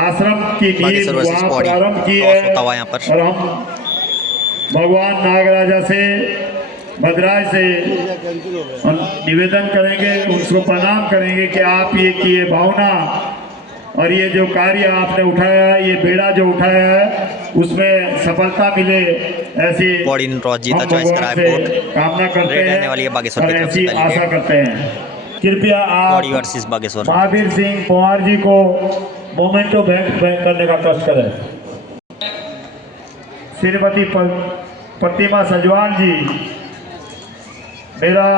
आश्रम की नींव वहाँ प्रारंभ की है और हम भगवान नागराजा से भद्राज से निवेदन करेंगे, उसको प्रणाम करेंगे कि आप ये किए भावना और ये जो कार्य आपने उठाया है, ये बेड़ा जो उठाया है उसमें सफलता मिले, ऐसी हम भगवान से कामना करते हैं और ऐसी आशा करते हैं। कृपया आप महावीर सिंह पवार जी को मोमेंटो भेंट करने का कष्ट करें। श्रीमती प्रतिमा सजवान जी, मेरा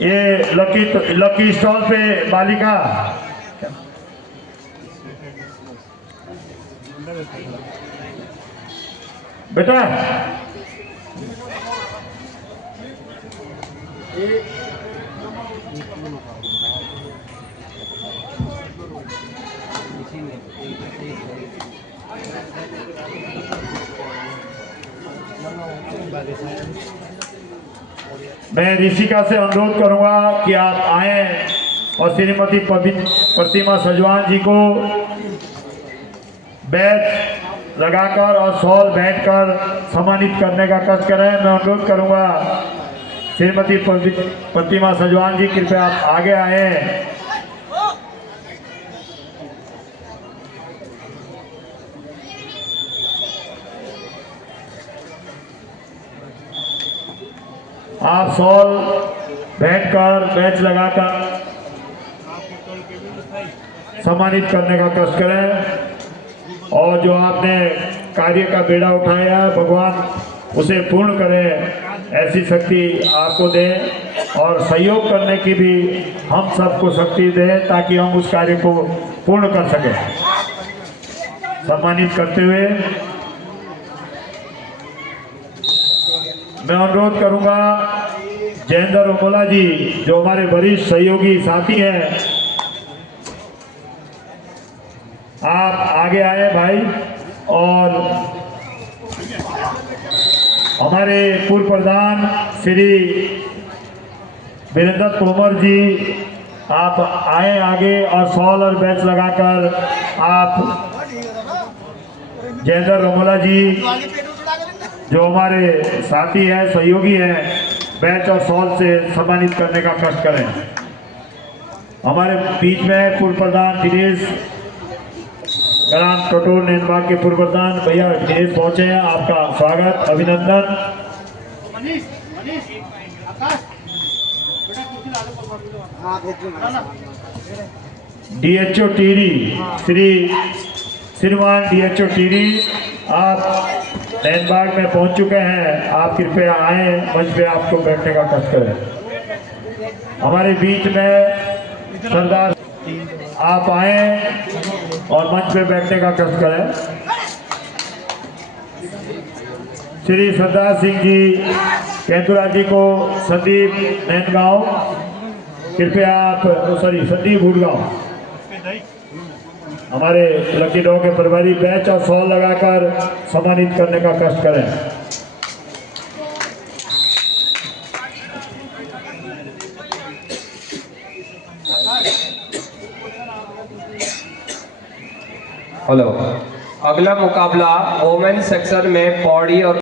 ये लकी स्टॉल पे बालिका बेटा मैं ऋषिका से अनुरोध करूंगा कि आप आए और श्रीमती प्रतिमा सजवान जी को बैच लगाकर और शॉल भेंट कर सम्मानित करने का कष्ट करें। मैं अनुरोध करूंगा श्रीमती प्रतिमा सजवान जी, कृपया आप आगे आए। आप शॉल भेंट कर बैच लगाकर सम्मानित करने का कष्ट करें और जो आपने कार्य का बेड़ा उठाया है भगवान उसे पूर्ण करें, ऐसी शक्ति आपको दें और सहयोग करने की भी हम सबको शक्ति दें ताकि हम उस कार्य को पूर्ण कर सकें। सम्मानित करते हुए मैं अनुरोध करूंगा जयेंद्र रोमोला जी, जो हमारे वरिष्ठ सहयोगी साथी हैं, आप आगे आए भाई। और हमारे पूर्व प्रधान श्री वीरेंद्र तोमर जी, आप आए आगे और शॉल और बैच लगाकर आप जयेंद्र रोमोला जी, जो हमारे साथी हैं सहयोगी हैं, बैच और शॉल से सम्मानित करने का कष्ट करें। हमारे बीच में पूर्व प्रधान दिनेश ग्राम कटोर नेतबाग के पूर्व प्रधान भैया दिनेश पहुंचे हैं, आपका स्वागत अभिनंदन। डीएचओ टीरी श्रीमान डीएचओ टीरी, आप नैनबाग में पहुंच चुके हैं, आप कृपया आए मंच पे, आपको बैठने का कष्ट करें। हमारे बीच में सरदार, आप आए और मंच पे बैठने का कष्ट करें। श्री सरदार सिंह जी केंदुरा जी को संदीप नैनगांव, कृपया आप संदीप भूलगांव, हमारे लकी डॉग के प्रभारी, बैच और शॉल लगाकर सम्मानित करने का कष्ट करें। हेलो, अगला मुकाबला वोमेन सेक्शन में पौड़ी और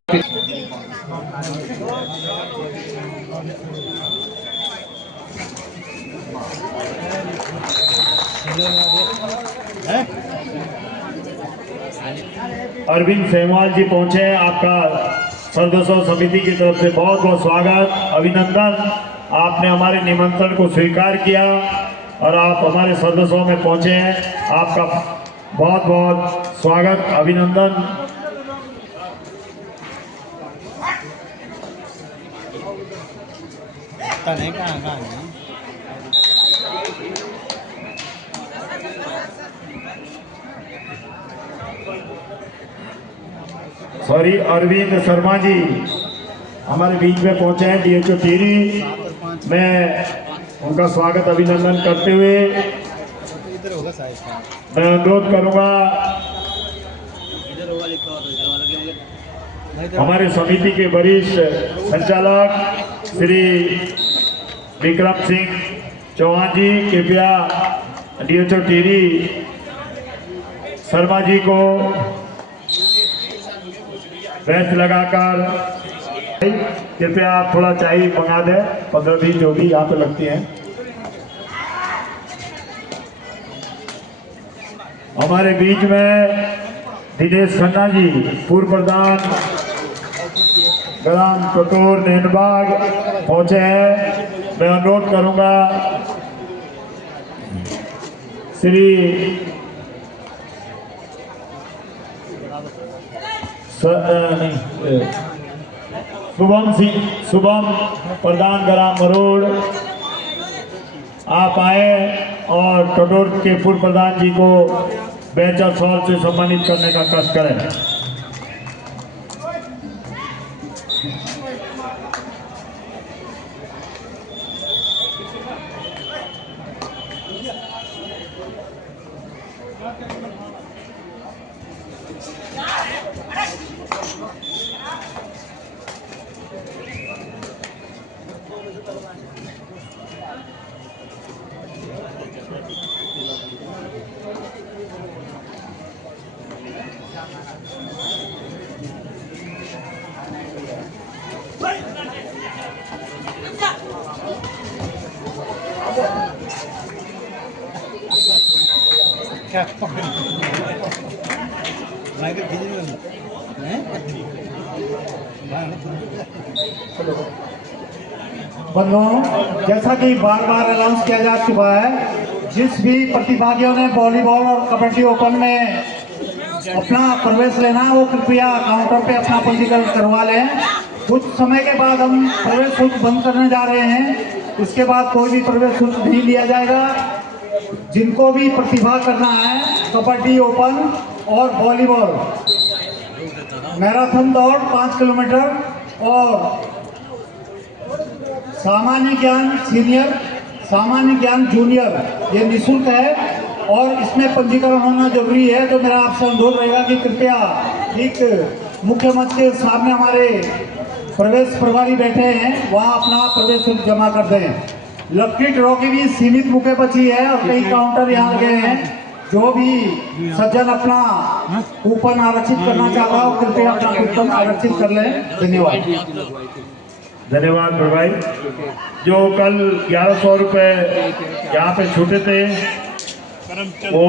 अरविंद सेमवाल जी पहुंचे हैं, आपका सदस्यों समिति की तरफ से बहुत बहुत स्वागत अभिनंदन। आपने हमारे निमंत्रण को स्वीकार किया और आप हमारे सदस्यों में पहुंचे हैं, आपका बहुत बहुत स्वागत अभिनंदन। सॉरी, अरविंद शर्मा जी हमारे बीच में पहुंचे हैं, डीएचओ टीरी। मैं उनका स्वागत अभिनंदन करते हुए मैं अनुरोध करूंगा हमारे समिति के वरिष्ठ संचालक श्री विक्रम सिंह चौहान जी कृपया DHO टीरी शर्मा जी को बेस्ट लगाकर कृपया आप थोड़ा चाय मंगा दें, 15-20 जो भी यहाँ पे लगती हैं। हमारे बीच में दिनेश खन्ना जी पूर्व प्रधान ग्राम कटोर नैनबाग पहुंचे हैं। मैं अनुरोध करूंगा श्री शुभम प्रधान ग्राम मरोड़ आप आए और कटोर के पूर्व प्रधान जी को बेंच और शॉल से सम्मानित करने का कष्ट करें। बंधुओं, जैसा कि बार बार अनाउंस किया जा चुका है, जिस भी प्रतिभागियों ने वॉलीबॉल और कबड्डी ओपन में अपना प्रवेश लेना है वो कृपया काउंटर पे अपना पंजीकरण करवा लें। कुछ समय के बाद हम प्रवेश शुल्क बंद करने जा रहे हैं। इसके बाद कोई भी प्रवेश शुल्क नहीं लिया जाएगा। जिनको भी प्रतिभा करना है कबड्डी ओपन और वॉलीबॉल मैराथन दौड़ 5 किलोमीटर और सामान्य ज्ञान सीनियर, सामान्य ज्ञान जूनियर ये निःशुल्क है और इसमें पंजीकरण होना जरूरी है। तो मेरा आपसे अनुरोध रहेगा कि कृपया एक मुख्य मंच के सामने हमारे प्रवेश प्रभारी बैठे हैं, वहाँ अपना प्रवेश शुल्क जमा कर दें। लकी ड्रॉ की भी सीमित बुकें बची है और कई काउंटर यहाँ लगे हैं। जो भी सज्जन अपना कूपन आरक्षित करना चाहता हो कृपया अपना कूपन आरक्षित कर लें। धन्यवाद। धन्यवाद भाई। जो कल 1100 रुपये यहाँ पे छूटे थे वो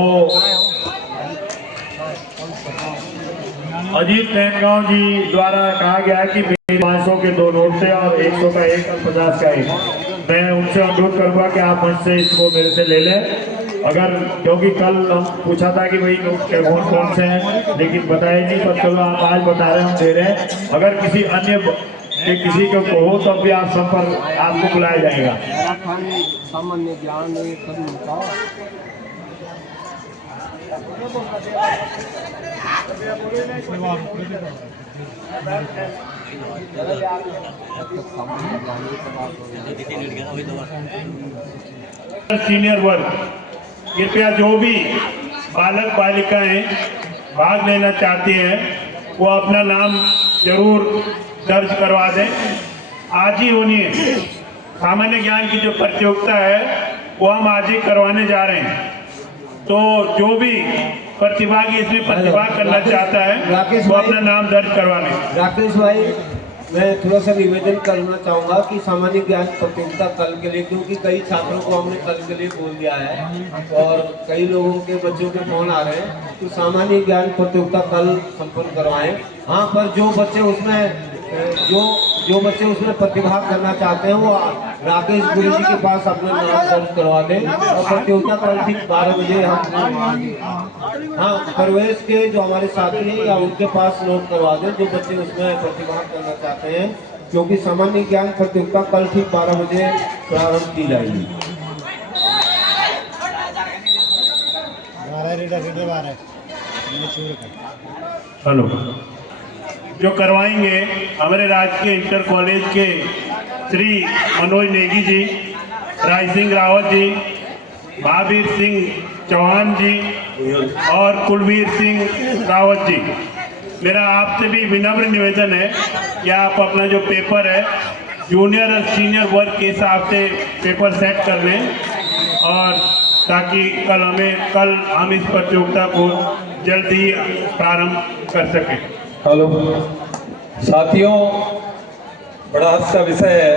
अजीत नैनगांव जी द्वारा कहा गया है कि मेरे 500 के 2 नोट थे और 100 का 1 और 50 का 1। मैं उनसे अनुरोध करूँगा कि आप मंच से इसको मेरे से ले लें। अगर क्योंकि कल हम पूछा था कि भाई नोट कौन कौन से हैं लेकिन बताया नहीं, पर चलो आप आज बता रहे हैं, हम दे रहे हैं। अगर किसी अन्य किसी को हो तब भी आप संपर्क आपको बुलाया जाएगा। सामान्य ज्ञान सब मिलता सीनियर वर्ग कृपया जो भी बालक बालिकाएं भाग लेना चाहती हैं वो अपना नाम जरूर दर्ज करवा दें। आज ही होनी है। सामान्य ज्ञान की जो प्रतियोगिता है वो हम आज ही करवाने जा रहे हैं। तो जो भी प्रतिभागी इसमें प्रतिभा करना चाहता है वो अपना नाम दर्ज करवा लें। राकेश भाई, मैं थोड़ा सा निवेदन करना चाहूँगा कि सामान्य ज्ञान प्रतियोगिता कल के लिए, क्योंकि कई छात्रों को हमने कल के लिए बोल दिया है और कई लोगों के बच्चों के फोन आ रहे हैं, तो सामान्य ज्ञान प्रतियोगिता कल संपन्न करवाएं। हाँ, पर जो बच्चे उसमें प्रतिभाग करना चाहते हैं वो राकेश गुरु जी के पास अपना नाम दर्ज करवा दें और प्रतियोगिता कल ठीक 12 बजे हम प्रवेश के जो हमारे साथी हैं या उनके पास नोट करवा दें जो बच्चे उसमें प्रतिभाग करना चाहते हैं, क्योंकि सामान्य ज्ञान प्रतियोगिता कल ठीक 12 बजे प्रारंभ की जाएगी। हेलो, जो करवाएंगे हमारे राजकीय इंटर कॉलेज के श्री मनोज नेगी जी, राय सिंह रावत जी, महावीर सिंह चौहान जी और कुलवीर सिंह रावत जी। मेरा आपसे भी विनम्र निवेदन है कि आप अपना जो पेपर है जूनियर और सीनियर वर्ग के हिसाब से पेपर सेट कर लें, और ताकि कल हम इस प्रतियोगिता को जल्द ही प्रारंभ कर सकें। हेलो साथियों, बड़ा हर्ष का विषय है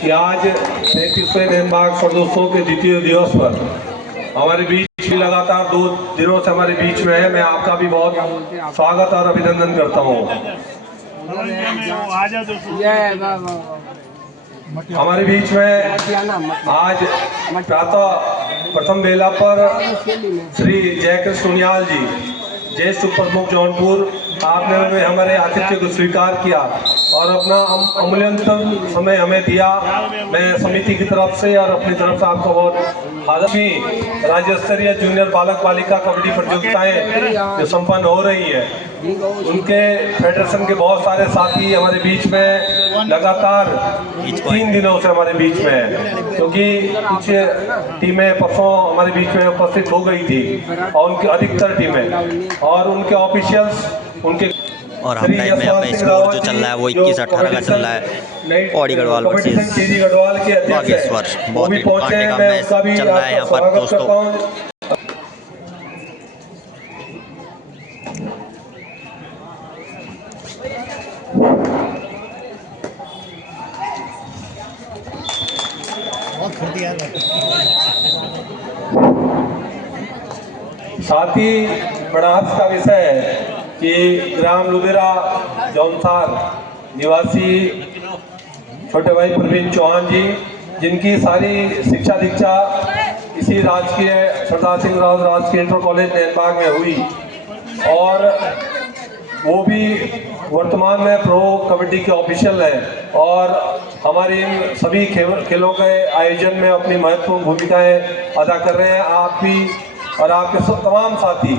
कि आज 33वें नेनबाग स्वर्णोत्सव के द्वितीय दिवस पर हमारे बीच भी लगातार 2 दिनों से हमारे बीच में है। मैं आपका भी बहुत स्वागत और अभिनंदन करता हूँ। हमारे बीच में आज प्रातः प्रथम बेला पर श्री जयकृष्ण सोनियाल जी, ज्येष्ठ उप प्रमुख जौनपुर, आपने हमारे आतिथ्य को स्वीकार किया और अपना अमूल्यतम समय हमें दिया। मैं समिति की तरफ से और अपनी तरफ से आपको बहुत आदमी राज्य स्तरीय जूनियर बालक बालिका कबड्डी प्रतियोगिताएं जो संपन्न हो रही है, उनके फेडरेशन के बहुत सारे साथी हमारे बीच में लगातार 3 दिनों से हमारे बीच में है, क्योंकि कुछ टीमें परसों हमारे बीच में उपस्थित हो गई थी और उनकी अधिकतर टीमें और उनके ऑफिशियल्स उनके और हम टाइम में अपना स्कोर जो चल रहा है वो 21-18 का चल रहा है। पौड़ी गढ़वाल वर्सेस बागेश्वर, बहुत ही कांटे का मैच चल रहा है यहाँ पर दोस्तों। साथ ही बड़ा हर्ष का विषय है कि ग्राम लुदेरा जौनसार निवासी छोटे भाई प्रवीण चौहान जी, जिनकी सारी शिक्षा दीक्षा इसी राजकीय सरदार सिंह रावत राजकीय इंटर कॉलेज नैनबाग में हुई और वो भी वर्तमान में प्रो कबड्डी के ऑफिशियल हैं और हमारे इन सभी खेलों के आयोजन में अपनी महत्वपूर्ण भूमिकाएं अदा कर रहे हैं। आप भी और आपके सब तमाम साथी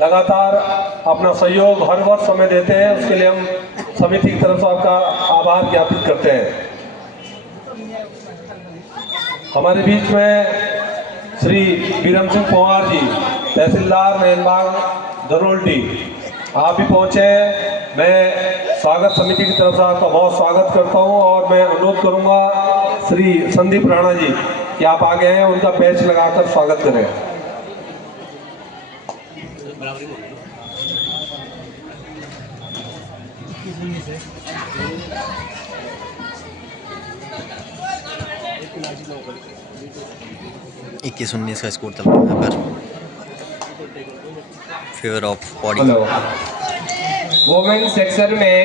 लगातार अपना सहयोग हर वर्ष हमें देते हैं, उसके लिए हम समिति की तरफ से आपका आभार ज्ञापित करते हैं। हमारे बीच में श्री बीरम सिंह पंवार जी, तहसीलदार नैनबाग धरोल्टी, आप भी पहुँचे हैं। मैं स्वागत समिति की तरफ से आपका बहुत स्वागत करता हूं और मैं अनुरोध करूंगा श्री संदीप राणा जी कि आप आगे हैं, उनका बैच लगाकर स्वागत करें। इक्कीस 19 का स्कोर चल रहा है पर favour of Pauri. Women section में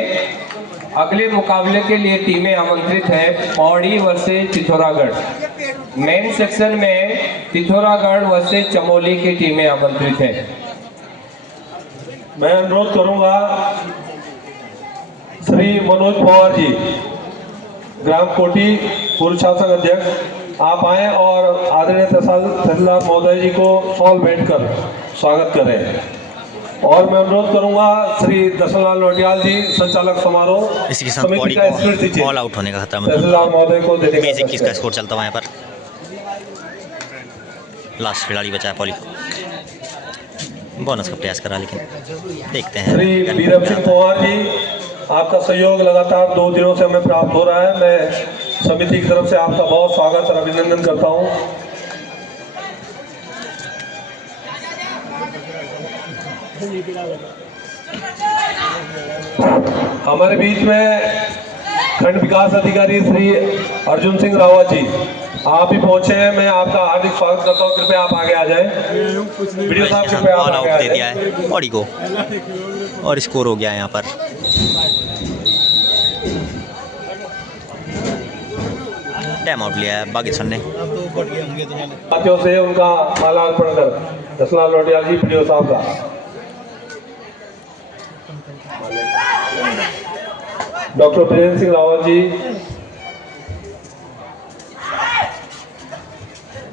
अगले मुकाबले के लिए टीमें आमंत्रित हैं Pauri versus Pithoragarh. Main section में पिथौरागढ़ वर्सेस चमोली की टीमें आमंत्रित हैं। मैं अनुरोध करूंगा श्री मनोज पवार जी, ग्राम कोटी पूर्व शासन अध्यक्ष, आप आएं और आदरणीय तहसीलदार महोदय जी को सॉल भेंट कर स्वागत करें। और मैं अनुरोध करूंगा श्री दशरथलाल नोटियाल जी, संचालक समारोह, इसी के साथ पौड़ी को ऑल आउट होने का खतरा तहसीलदार महोदय को देने का 21 का स्कोर चलता हुआ यहाँ पर लास्ट खिलाड़ी बचा है पौड़ी को, बोनस का प्रयास करा, लेकिन देखते हैं। श्री बीरम सिंह पंवार जी, आपका सहयोग लगातार 2 दिनों से हमें प्राप्त हो रहा है। मैं समिति की तरफ से आपका बहुत स्वागत और अभिनंदन करता हूं। हमारे बीच में खंड विकास अधिकारी श्री अर्जुन सिंह रावत जी, आप भी पहुंचे हैं। मैं आपका हार्दिक स्वागत करता हूं। कृपया आप आगे आ जाएं। वीडियो साहब कृपया ऑल आउट दे दिया है पौड़ी को और स्कोर हो गया है यहाँ पर। टाइम आउट लिया है बागेश्वर ने। साथियों से उनका माला अर्पण कर दशरथलाल नोटियाल जी, वीडियो साहब का डॉक्टर प्रेम सिंह रावत जी,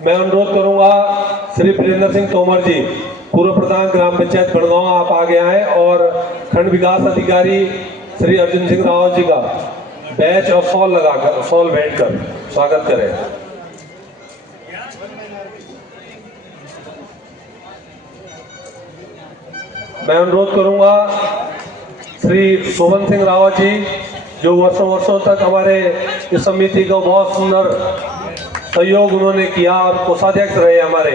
मैं अनुरोध करूंगा श्री प्रियेंद्र सिंह तोमर जी, पूर्व प्रधान ग्राम पंचायत बड़गांव, आप आगे आए और खंड विकास अधिकारी श्री अर्जुन सिंह रावत जी का बैच और सॉल लगाकर, सॉल भेंट कर स्वागत करें। मैं अनुरोध करूंगा श्री शोभन सिंह रावत जी, जो वर्षों वर्षों तक हमारे इस समिति को बहुत सुंदर सहयोग उन्होंने किया और कोषाध्यक्ष रहे हमारे।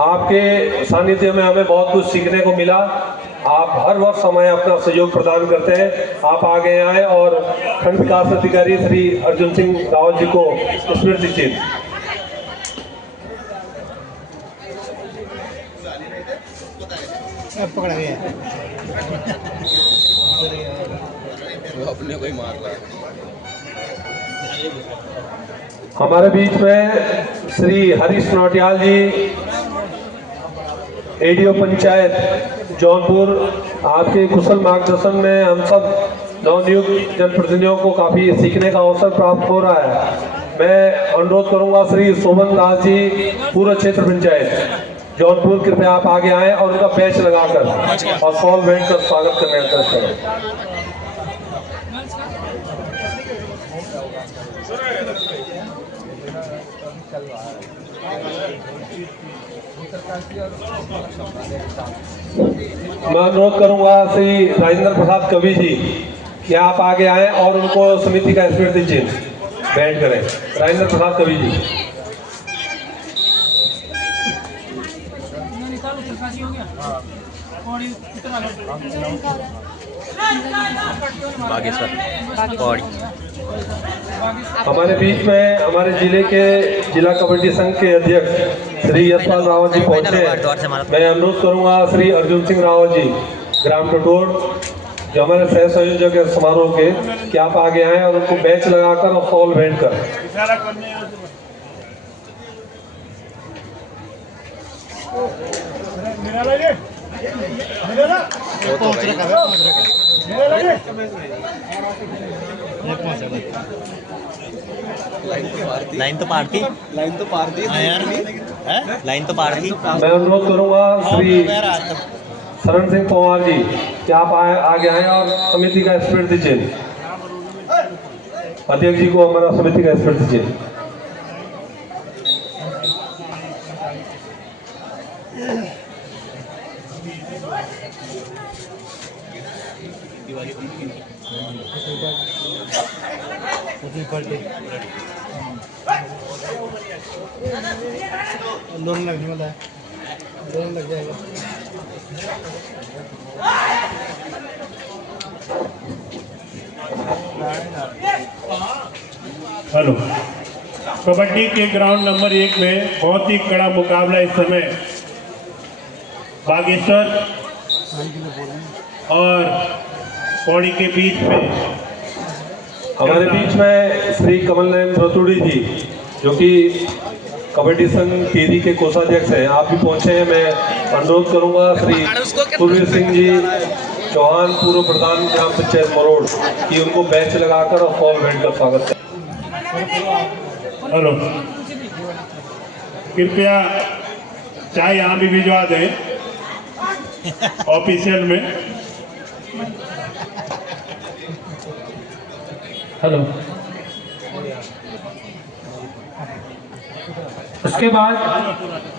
आपके सानिध्य में हमें बहुत कुछ सीखने को मिला। आप हर वर्ष हमें अपना सहयोग प्रदान करते हैं। आप आगे आए और खंड विकास अधिकारी श्री अर्जुन सिंह रावत जी को स्मृति चिन्ह। पकड़ा गया हमारे बीच में श्री हरीश नौटियाल जी, एडीओ पंचायत जौनपुर, आपके कुशल मार्गदर्शन में हम सब नवनियुक्त जनप्रतिनिधियों को काफ़ी सीखने का अवसर प्राप्त हो रहा है। मैं अनुरोध करूंगा श्री शोभन दास जी, पूर्व क्षेत्र पंचायत जौनपुर, कृपया आप आगे आएं और उनका बैच लगाकर और फॉल बैंड का स्वागत करने का करें। मैं अनुरोध करूंगा श्री राजेंद्र प्रसाद कवि जी कि आप आगे आएं और उनको समिति का स्मृति चिन्ह भेंट करें। राजेंद्र प्रसाद कवि जी। बागेश्वर पौड़ी। हमारे बीच में हमारे जिले के जिला कबड्डी संघ के अध्यक्ष श्री यशपाल रावत जी पहुंचे। मैं अनुरोध करूंगा श्री अर्जुन सिंह रावत जी, ग्राम टटोर, जो हमारे सह संयोजक है समारोह के, कि आप आगे आए और उनको बैच लगाकर और फॉल भेंट कर। लाइन तो पार थी यार, लाइन तो पार थी। मैं अनुरोध करूंगा श्री शरण सिंह पवार जी कि आप आगे आए और समिति का स्मृति चिन्ह, अध्यक्ष जी को हमारा समिति का स्मृति चिन्ह। लोन लगने वाला है, लोन लग जाएगा। हेलो, कबड्डी के ग्राउंड नंबर 1 में बहुत ही कड़ा मुकाबला इस समय बागेश्वर और पौड़ी के बीच में। हमारे बीच में श्री कमल नयन रतुड़ी जी, जो कि कबड्डी संघ टीरी के कोषाध्यक्ष हैं, आप भी पहुंचे हैं। मैं अनुरोध करूंगा श्री कुलवीर सिंह जी चौहान, पूर्व प्रधान ग्राम पंचायत मरोड़, कि उनको बेंच लगाकर और फॉल बैंड का स्वागत करें। हेलो, कृपया चाय यहाँ भी भिजवा दें ऑफिशियल में। हेलो, उसके बाद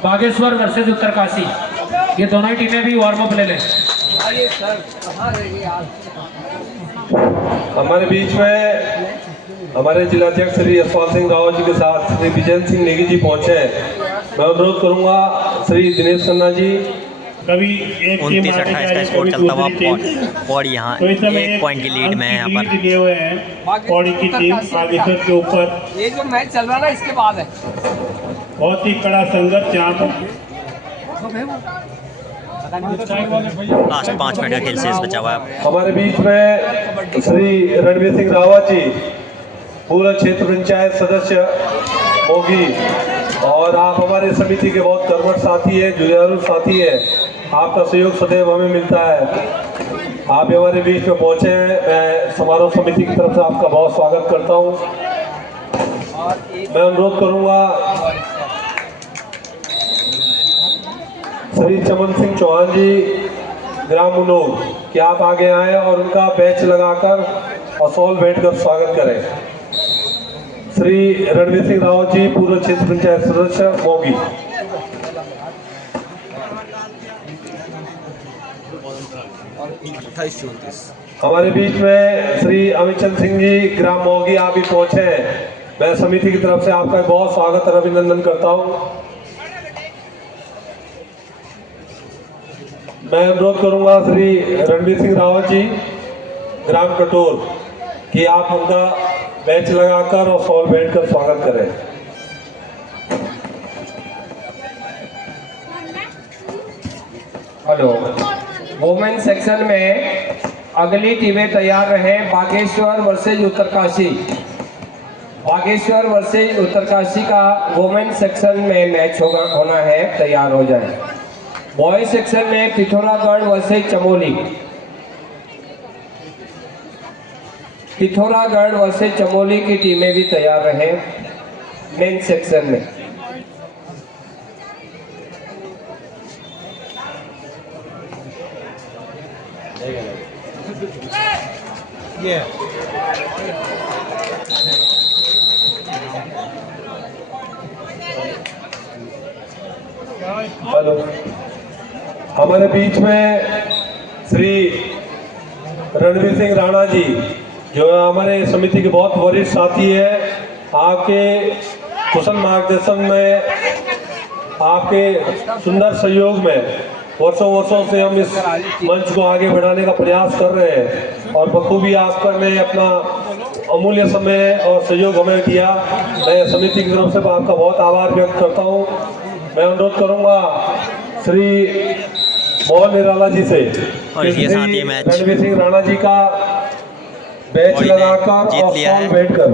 बागेश्वर वर्सेस उत्तरकाशी, ये दोनों ही टीमें भी वार्म अप ले लें। हमारे बीच में हमारे जिलाध्यक्ष श्री यशपाल सिंह रावत जी के साथ श्री विजय सिंह नेगी जी पहुंचे हैं। मैं अनुरोध करूंगा श्री दिनेश खन्ना जी। कभी 29-28 का स्कोर चलता हुआ पौड़ी यहाँ तो इस समय 1 पॉइंट की लीड में है। यहाँ पर लिए हुए हैं पौड़ी की टीम बागेश्वर के ऊपर। ये जो मैच चल रहा है ना, इसके बाद है बहुत ही कड़ा संघर्ष यहाँ पर। लास्ट 5 मिनट का खेल शेष बचा हुआ है। हमारे बीच में श्री रणवीर सिंह रावत जी, पूर्व क्षेत्र पंचायत सदस्य मोगी, और आप हमारे समिति के बहुत कर्मठ साथी हैं, जुझारू साथी हैं। आपका सहयोग सदैव हमें मिलता है। आप हमारे बीच में पहुंचे हैं। मैं समारोह समिति की तरफ से आपका बहुत स्वागत करता हूं। मैं अनुरोध करूंगा श्री चमन सिंह चौहान जी, ग्राम मुनोर, कि आप आगे आएं और उनका बैच लगाकर और सॉल बैठकर स्वागत करें। श्री रणवीर सिंह रावत जी, पूर्व क्षेत्र पंचायत सदस्य मोगी। हमारे बीच में श्री अमित चंद सिंह जी ग्राम मोगी आप भी पहुंचे हैं। मैं समिति की तरफ से आपका बहुत स्वागत और अभिनंदन करता हूं। मैं अनुरोध करूंगा श्री रणवीर सिंह रावत जी ग्राम कटोर कि आप उनका बैच लगाकर और सॉल बैठ कर स्वागत करें। हेलो। वुमेन सेक्शन में अगली टीमें तैयार रहें। बागेश्वर वर्सेज उत्तरकाशी। बागेश्वर वर्सेज उत्तरकाशी का वुमेन सेक्शन में मैच होना है, तैयार हो जाए। बॉयज सेक्शन में पिथौरागढ़ वर्सेज चमोली। पिथौरागढ़ वर्सेज चमोली की टीमें भी तैयार रहें मेन सेक्शन में। हेलो। हमारे बीच में श्री रणवीर सिंह राणा जी जो हमारे समिति के बहुत वरिष्ठ साथी है, आपके कुशल मार्गदर्शन में, आपके सुंदर सहयोग में वर्षों से हम इस मंच को आगे बढ़ाने का प्रयास कर रहे हैं और बखूबी आपने अपना अमूल्य समय और सहयोग हमें दिया। मैं समिति की तरफ से आपका बहुत आभार व्यक्त करता हूं। मैं अनुरोध करूंगा श्री मोहन निराला जी से रणवीर सिंह राणा जी का बैच लगाकर और बैठ कर